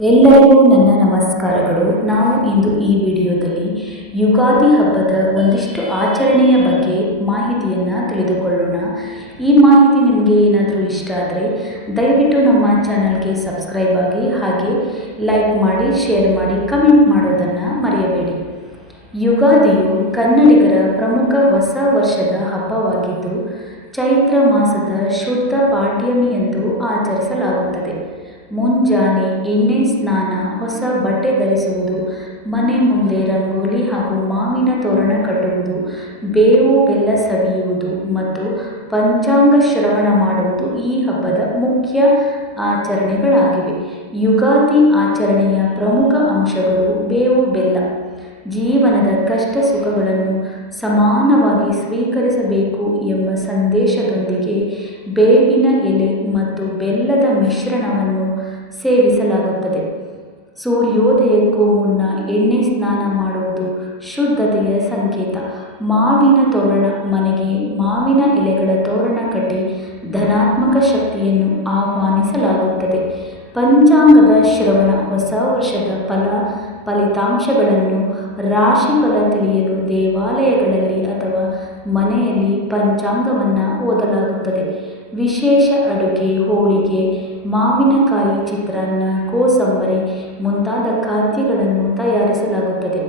ಎಲ್ಲರಿಗೂ ನನ್ನ ನಮಸ್ಕಾರಗಳು. ನಾವು ಇಂದು ಈ ವಿಡಿಯೋದಲ್ಲಿ ಯುಗಾದಿ ಹಬ್ಬದ ಒಂದಿಷ್ಟು ಆಚರಣೆಯ ಬಗ್ಗೆ ಮಾಹಿತಿಯನ್ನು ತಿಳಿದುಕೊಳ್ಳೋಣ. ಈ ಮಾಹಿತಿ ನಿಮಗೆ ಏನಾದರೂ ಇಷ್ಟ ಆದರೆ ದಯವಿಟ್ಟು ನಮ್ಮ ಚಾನಲ್ಗೆ ಸಬ್ಸ್ಕ್ರೈಬ್ ಆಗಿ, ಹಾಗೆ ಲೈಕ್ ಮಾಡಿ, ಶೇರ್ ಮಾಡಿ, ಕಮೆಂಟ್ ಮಾಡೋದನ್ನು ಮರೆಯಬೇಡಿ. ಯುಗಾದಿಯು ಕನ್ನಡಿಗರ ಪ್ರಮುಖ ಹೊಸ ವರ್ಷದ ಹಬ್ಬವಾಗಿದ್ದು, ಚೈತ್ರ ಮಾಸದ ಶುದ್ಧ ಪಾಡ್ಯಮಿಯಂದು ಆಚರಿಸಲಾಗುತ್ತದೆ. ಮುಂಜಾನೆ ಎಣ್ಣೆ ಸ್ನಾನ, ಹೊಸ ಬಟ್ಟೆ ಧರಿಸುವುದು, ಮನೆ ಮುಂದೆ ರಂಗೋಲಿ ಹಾಗೂ ಮಾವಿನ ತೋರಣ ಕಟ್ಟುವುದು, ಬೇವು ಬೆಲ್ಲ ಸವಿಯುವುದು ಮತ್ತು ಪಂಚಾಂಗ ಶ್ರವಣ ಮಾಡುವುದು ಈ ಹಬ್ಬದ ಮುಖ್ಯ ಆಚರಣೆಗಳಾಗಿವೆ. ಯುಗಾದಿ ಆಚರಣೆಯ ಪ್ರಮುಖ ಅಂಶಗಳು: ಬೇವು ಬೆಲ್ಲ, ಜೀವನದ ಕಷ್ಟ ಸುಖಗಳನ್ನು ಸಮಾನವಾಗಿ ಸ್ವೀಕರಿಸಬೇಕು ಎಂಬ ಸಂದೇಶದೊಂದಿಗೆ ಬೇವಿನ ಎಲೆ ಮತ್ತು ಬೆಲ್ಲದ ಮಿಶ್ರಣವನ್ನು ಸೇವಿಸಲಾಗುತ್ತದೆ. ಸೂರ್ಯೋದಯಕ್ಕೂ ಮುನ್ನ ಎಣ್ಣೆ ಸ್ನಾನ ಮಾಡುವುದು ಶುದ್ಧತೆಯ ಸಂಕೇತ. ಮಾವಿನ ತೋರಣ, ಮನೆಗೆ ಮಾವಿನ ಎಲೆಗಳ ತೋರಣ ಕಟ್ಟಿ ಧನಾತ್ಮಕ ಶಕ್ತಿಯನ್ನು ಆಹ್ವಾನಿಸಲಾಗುತ್ತದೆ. ಪಂಚಾಂಗದ ಶ್ರವಣ, ಹೊಸ ವರ್ಷದ ಫಲಿತಾಂಶಗಳನ್ನು, ರಾಶಿಫಲ ತಿಳಿಯಲು ದೇವಾಲಯಗಳಲ್ಲಿ ಅಥವಾ ಮನೆಯಲ್ಲಿ ಪಂಚಾಂಗವನ್ನು ಓದಲಾಗುತ್ತದೆ. ವಿಶೇಷ ಅಡುಗೆ: ಹೋಳಿಗೆ, ಮಾವಿನಕಾಯಿ ಚಿತ್ರಾನ್ನ, ಕೋಸಂಬರಿ ಮುಂತಾದ ಖಾದ್ಯಗಳನ್ನು ತಯಾರಿಸಲಾಗುತ್ತದೆ.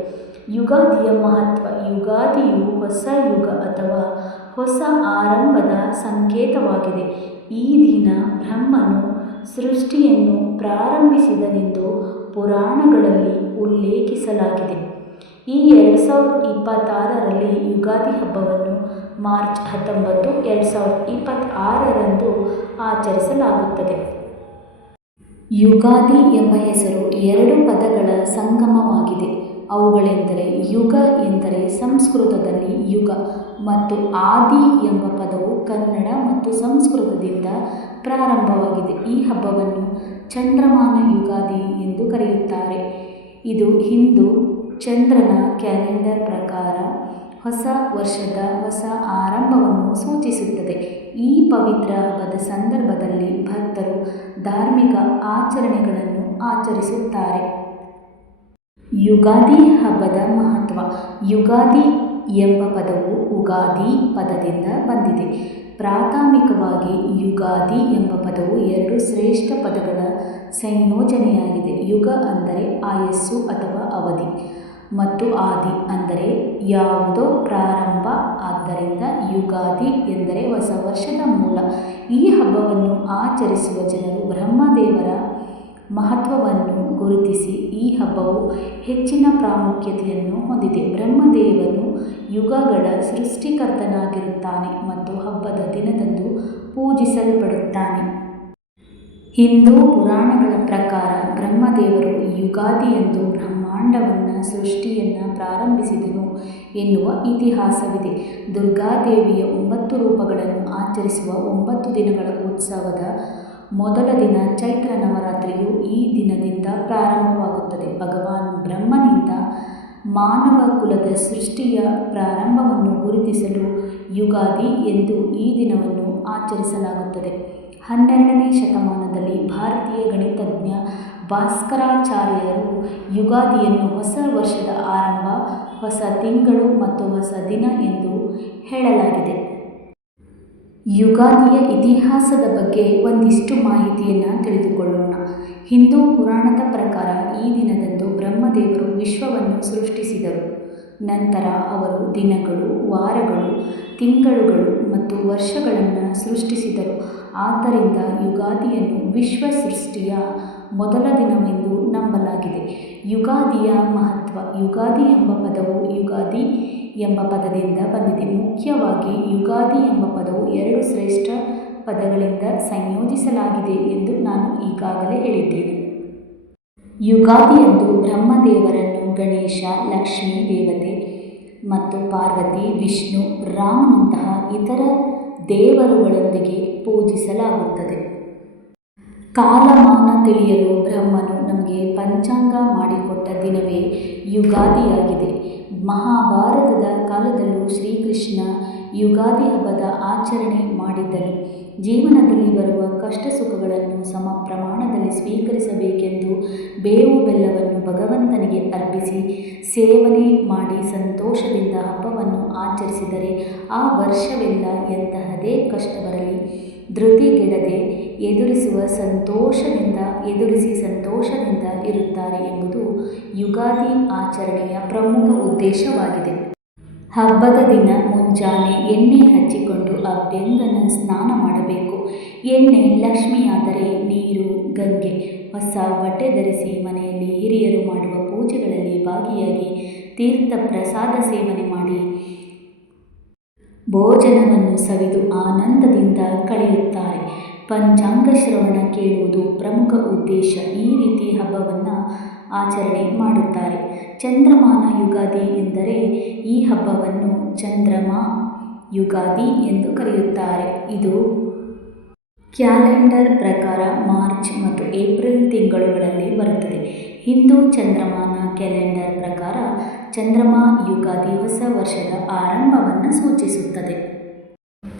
ಯುಗಾದಿಯ ಮಹತ್ವ: ಯುಗಾದಿಯು ಹೊಸ ಯುಗ ಅಥವಾ ಹೊಸ ಆರಂಭದ ಸಂಕೇತವಾಗಿದೆ. ಈ ದಿನ ಬ್ರಹ್ಮನು ಸೃಷ್ಟಿಯನ್ನು ಪ್ರಾರಂಭಿಸಿದನೆಂದು ಪುರಾಣಗಳಲ್ಲಿ ಉಲ್ಲೇಖಿಸಲಾಗಿದೆ. ಈ 2026ರಲ್ಲಿ ಯುಗಾದಿ ಹಬ್ಬವನ್ನು ಮಾರ್ಚ್ 19, 2026ರಂದು ಆಚರಿಸಲಾಗುತ್ತದೆ. ಯುಗಾದಿ ಎಂಬ ಹೆಸರು ಎರಡು ಪದಗಳ ಸಂಗಮವಾಗಿದೆ. ಅವುಗಳೆಂದರೆ ಯುಗ ಎಂದರೆ ಸಂಸ್ಕೃತದಲ್ಲಿ ಯುಗ ಮತ್ತು ಆದಿ ಎಂಬ ಪದವು ಕನ್ನಡ ಮತ್ತು ಸಂಸ್ಕೃತದಿಂದ ಪ್ರಾರಂಭವಾಗಿದೆ. ಈ ಹಬ್ಬವನ್ನು ಚಂದ್ರಮಾನ ಯುಗಾದಿ ಎಂದು ಕರೆಯುತ್ತಾರೆ. ಇದು ಹಿಂದೂ ಚಂದ್ರನ ಕ್ಯಾಲೆಂಡರ್ ಪ್ರಕಾರ ಹೊಸ ವರ್ಷದ ಹೊಸ ಆರಂಭವನ್ನು ಸೂಚಿಸುತ್ತದೆ. ಈ ಪವಿತ್ರ ಹಬ್ಬದ ಸಂದರ್ಭದಲ್ಲಿ ಭಕ್ತರು ಧಾರ್ಮಿಕ ಆಚರಣೆಗಳನ್ನು ಆಚರಿಸುತ್ತಾರೆ. ಯುಗಾದಿ ಹಬ್ಬದ ಮಹತ್ವ: ಯುಗಾದಿ ಎಂಬ ಪದವು ಉಗಾದಿ ಪದದಿಂದ ಬಂದಿದೆ. ಪ್ರಾಥಮಿಕವಾಗಿ ಯುಗಾದಿ ಎಂಬ ಪದವು ಎರಡು ಶ್ರೇಷ್ಠ ಪದಗಳ ಸಂಯೋಜನೆಯಾಗಿದೆ. ಯುಗ ಅಂದರೆ ಆಯಸ್ಸು ಅಥವಾ ಅವಧಿ, ಮತ್ತು ಆದಿ ಅಂದರೆ ಯಾವುದೋ ಪ್ರಾರಂಭ. ಆದ್ದರಿಂದ ಯುಗಾದಿ ಎಂದರೆ ಹೊಸ ವರ್ಷದ ಮೂಲ. ಈ ಹಬ್ಬವನ್ನು ಆಚರಿಸುವ ಜನರು ಬ್ರಹ್ಮದೇವರ ಮಹತ್ವವನ್ನು ಗುರುತಿಸಿ ಈ ಹಬ್ಬವು ಹೆಚ್ಚಿನ ಪ್ರಾಮುಖ್ಯತೆಯನ್ನು ಹೊಂದಿದೆ. ಬ್ರಹ್ಮದೇವನು ಯುಗಗಳ ಸೃಷ್ಟಿಕರ್ತನಾಗಿರುತ್ತಾನೆ ಮತ್ತು ಹಬ್ಬದ ದಿನದಂದು ಪೂಜಿಸಲ್ಪಡುತ್ತಾನೆ. ಹಿಂದೂ ಪುರಾಣಗಳ ಪ್ರಕಾರ ಬ್ರಹ್ಮದೇವರು ಯುಗಾದಿಯಂದು ಬ್ರಹ್ಮಾಂಡವನ್ನು ಸೃಷ್ಟಿಯನ್ನು ಪ್ರಾರಂಭಿಸಿದನು ಎನ್ನುವ ಇತಿಹಾಸವಿದೆ. ದುರ್ಗಾದೇವಿಯ 9 ರೂಪಗಳನ್ನು ಆಚರಿಸುವ 9 ದಿನಗಳ ಉತ್ಸವದ ಮೊದಲ ದಿನ ಚೈತ್ರ ನವರಾತ್ರಿಯು ಈ ದಿನದಿಂದ ಪ್ರಾರಂಭವಾಗುತ್ತದೆ. ಭಗವಾನ್ ಬ್ರಹ್ಮನಿಂದ ಮಾನವ ಕುಲದ ಸೃಷ್ಟಿಯ ಪ್ರಾರಂಭವನ್ನು ಗುರುತಿಸಲು ಯುಗಾದಿ ಎಂದು ಈ ದಿನವನ್ನು ಆಚರಿಸಲಾಗುತ್ತದೆ. 12ನೇ ಶತಮಾನದಲ್ಲಿ ಭಾರತೀಯ ಗಣಿತಜ್ಞ ಭಾಸ್ಕರಾಚಾರ್ಯರು ಯುಗಾದಿಯನ್ನು ಹೊಸ ವರ್ಷದ ಆರಂಭ, ಹೊಸ ತಿಂಗಳು ಮತ್ತು ಹೊಸ ದಿನ ಎಂದು ಹೇಳಲಾಗಿದೆ. ಯುಗಾದಿಯ ಇತಿಹಾಸದ ಬಗ್ಗೆ ಒಂದಿಷ್ಟು ಮಾಹಿತಿಯನ್ನು ತಿಳಿದುಕೊಳ್ಳೋಣ. ಹಿಂದೂ ಪುರಾಣದ ಪ್ರಕಾರ ಈ ದಿನದಂದು ಬ್ರಹ್ಮದೇವರು ವಿಶ್ವವನ್ನು ಸೃಷ್ಟಿಸಿದರು. ನಂತರ ಅವರು ದಿನಗಳು, ವಾರಗಳು, ತಿಂಗಳುಗಳು ಮತ್ತು ವರ್ಷಗಳನ್ನು ಸೃಷ್ಟಿಸಿದರು. ಆದ್ದರಿಂದ ಯುಗಾದಿಯನ್ನು ವಿಶ್ವ ಸೃಷ್ಟಿಯ ಮೊದಲ ದಿನವೆಂದು ನಂಬಲಾಗಿದೆ. ಯುಗಾದಿಯ ಮಹತ್ವ: ಯುಗಾದಿ ಎಂಬ ಪದವು ಯುಗಾದಿ ಎಂಬ ಪದದಿಂದ ಬಂದಿದೆ. ಮುಖ್ಯವಾಗಿ ಯುಗಾದಿ ಎಂಬ ಪದವು ಎರಡು ಶ್ರೇಷ್ಠ ಪದಗಳಿಂದ ಸಂಯೋಜಿಸಲಾಗಿದೆ ಎಂದು ನಾನು ಈಗಾಗಲೇ ಹೇಳಿದ್ದೇನೆ. ಯುಗಾದಿಯಂದು ಬ್ರಹ್ಮದೇವರನ್ನು ಗಣೇಶ, ಲಕ್ಷ್ಮೀ ದೇವತೆ ಮತ್ತು ಪಾರ್ವತಿ, ವಿಷ್ಣು, ರಾಮನಂತಹ ಇತರ ದೇವರುಗಳೊಂದಿಗೆ ಪೂಜಿಸಲಾಗುತ್ತದೆ. ಕಾಲಮಾನ ತಿಳಿಯಲು ಬ್ರಹ್ಮನು ನಮಗೆ ಪಂಚಾಂಗ ಮಾಡಿಕೊಟ್ಟ ದಿನವೇ ಯುಗಾದಿಯಾಗಿದೆ. ಮಹಾಭಾರತದ ಕಾಲದಲ್ಲೂ ಶ್ರೀಕೃಷ್ಣ ಯುಗಾದಿ ಹಬ್ಬದ ಆಚರಣೆ ಮಾಡಿದ್ದನು. ಜೀವನದಲ್ಲಿ ಬರುವ ಕಷ್ಟ ಸುಖಗಳನ್ನು ಸಮ ಪ್ರಮಾಣದಲ್ಲಿ ಸ್ವೀಕರಿಸಬೇಕೆಂದು ಬೇವು ಬೆಲ್ಲವನ್ನು ಭಗವಂತನಿಗೆ ಅರ್ಪಿಸಿ ಸೇವನೆ ಮಾಡಿ ಸಂತೋಷದಿಂದ ಹಬ್ಬವನ್ನು ಆಚರಿಸಿದರೆ ಆ ವರ್ಷವೆಲ್ಲ ಎಂತಹದೇ ಕಷ್ಟ ಬರಲಿ ಧೃತಿಗೆಡದೆ ಎದುರಿಸಿ ಸಂತೋಷದಿಂದ ಇರುತ್ತಾರೆ ಎಂಬುದು ಯುಗಾದಿ ಆಚರಣೆಯ ಪ್ರಮುಖ ಉದ್ದೇಶವಾಗಿದೆ. ಹಬ್ಬದ ದಿನ ಮುಂಜಾನೆ ಎಣ್ಣೆ ಹಚ್ಚಿಕೊಂಡು ಅಭ್ಯಂಗನ ಸ್ನಾನ ಮಾಡಬೇಕು. ಎಣ್ಣೆ ಲಕ್ಷ್ಮಿಯಾದರೆ ನೀರು ಗಂಗೆ. ಹೊಸ ಬಟ್ಟೆ ಧರಿಸಿ ಮನೆಯಲ್ಲಿ ಹಿರಿಯರು ಮಾಡುವ ಪೂಜೆಗಳಲ್ಲಿ ಭಾಗಿಯಾಗಿ ತೀರ್ಥ ಪ್ರಸಾದ ಸೇವನೆ ಮಾಡಿ ಭೋಜನವನ್ನು ಸವಿದು ಆನಂದದಿಂದ ಕಳೆಯುತ್ತಾರೆ. ಪಂಚಾಂಗ ಶ್ರವಣ ಕೇಳುವುದು ಪ್ರಮುಖ ಉದ್ದೇಶ. ಈ ರೀತಿ ಹಬ್ಬವನ್ನು ಆಚರಣೆ ಮಾಡುತ್ತಾರೆ. ಚಂದ್ರಮಾನ ಯುಗಾದಿ ಎಂದರೆ ಈ ಹಬ್ಬವನ್ನು ಚಂದ್ರಮ ಯುಗಾದಿ ಎಂದು ಕರೆಯುತ್ತಾರೆ. ಇದು ಕ್ಯಾಲೆಂಡರ್ ಪ್ರಕಾರ ಮಾರ್ಚ್ ಮತ್ತು ಏಪ್ರಿಲ್ ತಿಂಗಳುಗಳಲ್ಲಿ ಬರುತ್ತದೆ. ಹಿಂದೂ ಚಂದ್ರಮಾನ ಕ್ಯಾಲೆಂಡರ್ ಪ್ರಕಾರ ಚಂದ್ರಮ ಯುಗಾದಿ ಹೊಸ ವರ್ಷದ ಆರಂಭವನ್ನು ಸೂಚಿಸುತ್ತದೆ.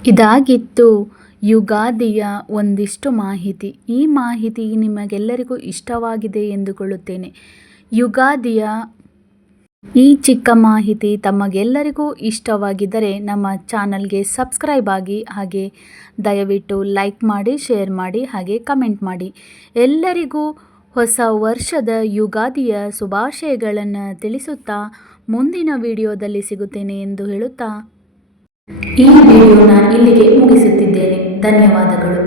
ಇದಾಗಿತ್ತು ಯುಗಾದಿಯ ಒಂದಿಷ್ಟು ಮಾಹಿತಿ. ಈ ಮಾಹಿತಿ ನಿಮಗೆಲ್ಲರಿಗೂ ಇಷ್ಟವಾಗಿದೆ ಎಂದುಕೊಳ್ಳುತ್ತೇನೆ. ಯುಗಾದಿಯ ಈ ಚಿಕ್ಕ ಮಾಹಿತಿ ತಮಗೆಲ್ಲರಿಗೂ ಇಷ್ಟವಾಗಿದ್ದರೆ ನಮ್ಮ ಚಾನಲ್ಗೆ ಸಬ್ಸ್ಕ್ರೈಬ್ ಆಗಿ, ಹಾಗೆ ದಯವಿಟ್ಟು ಲೈಕ್ ಮಾಡಿ, ಶೇರ್ ಮಾಡಿ, ಹಾಗೆ ಕಮೆಂಟ್ ಮಾಡಿ. ಎಲ್ಲರಿಗೂ ಹೊಸ ವರ್ಷದ ಯುಗಾದಿಯ ಶುಭಾಶಯಗಳನ್ನು ತಿಳಿಸುತ್ತಾ ಮುಂದಿನ ವಿಡಿಯೋದಲ್ಲಿ ಸಿಗುತ್ತೇನೆ ಎಂದು ಹೇಳುತ್ತಾ ಈ ವಿಡಿಯೋನ ಇಲ್ಲಿಗೆ ಮುಗಿಸುತ್ತಿದ್ದೇನೆ. ಧನ್ಯವಾದಗಳು.